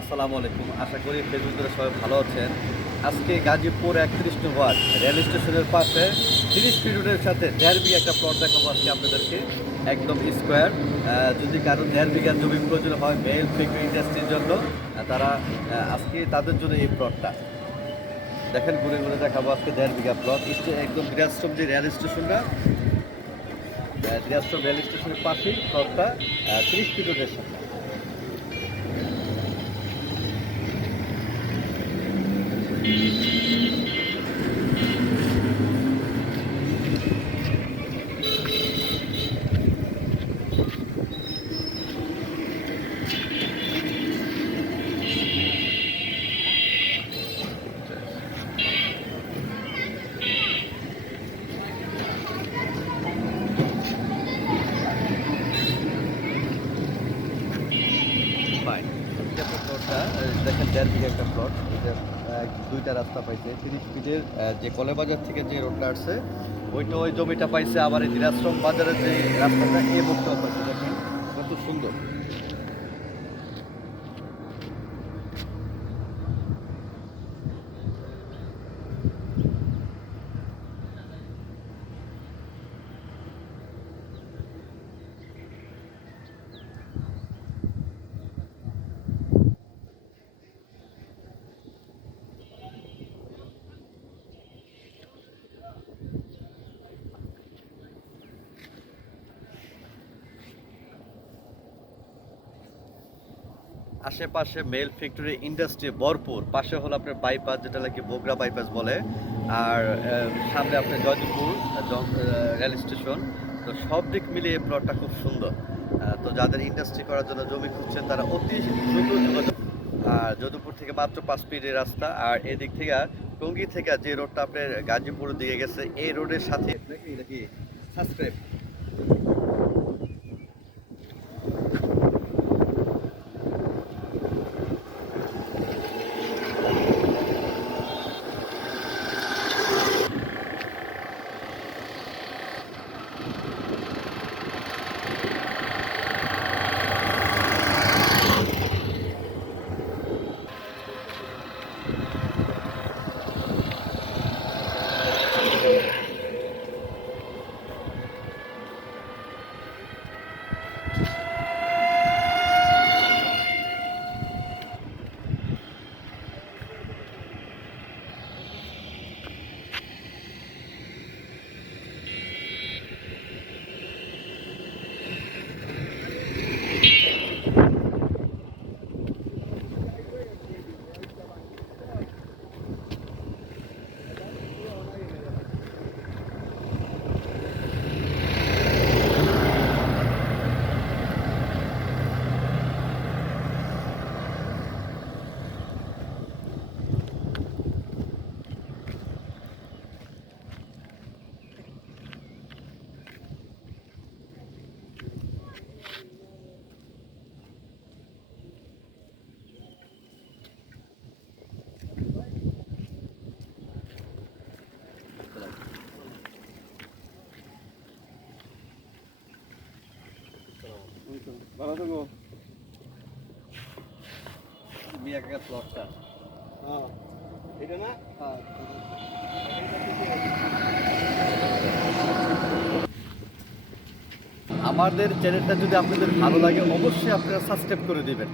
আসসালামু আলাইকুম। আশা করি ফেসবুকের সবাই ভালো আছেন। আজকে গাজীপুর একত্রিশ নম্বর রেল স্টেশনের পাশে তিরিশ পিরিয়ডের সাথে দেড় বিঘা একটা প্লট দেখাবো আজকে আপনাদেরকে। একদম স্কোয়ার যদি কারও দেড় বিঘা জমি প্রয়োজন হয় মেল ফিক্রি ইন্ডাস্ট্রির জন্য তারা আজকে তাদের জন্য এই প্লটটা দেখেন, ঘুরে ঘুরে দেখাবো আজকে দেড় বিঘা প্লট একদম গ্রাসম যে রেল স্টেশনটা গ্রাসম রেল স্টেশনের পাশেই প্লটটা তিরিশ পিরিয়ডের সাথে। দেখেন দেড় বিঘা একটা প্লট এটা দুইটা রাস্তা পাইছে। তিরিশ ফিটের যে কলেবাজার থেকে যে রোডটা আসছে, ওইটা ওই জমিটা পাইছে আবার এই দিনাশ্রম বাজারের যে রাস্তাটা, এই মুখটাও পাইছে। দেখেন কত সুন্দর। আশেপাশে মেল ফ্যাক্টরি ইন্ডাস্ট্রি ভরপুর। পাশে হলো আপনার বাইপাস যেটা নাকি বগুড়া বাইপাস বলে। আর সামনে আপনার জয়দেবপুর রেল স্টেশন তো সব দিক মিলিয়ে প্লটটা খুব সুন্দর। তো যাদের ইন্ডাস্ট্রি করার জন্য জমি খুঁজছেন, তারা অতি দ্রুত যোগাযোগ আর যদুপুর থেকে মাত্র পাঁচ মিনিটের রাস্তা। আর এদিক থেকে, টঙ্গি থেকে যে রোডটা আপনার গাজীপুরের দিকে গেছে, এই রোডের সাথে নাকি সাবস্ক্রাইব ভালো থাকো মিয়া কাকার প্লটটা হ্যাঁ এটা না হ্যাঁ আমাদের চ্যানেলটা যদি আপনাদের ভালো লাগে, অবশ্যই আপনারা সাবস্ক্রাইব করে দিবেন।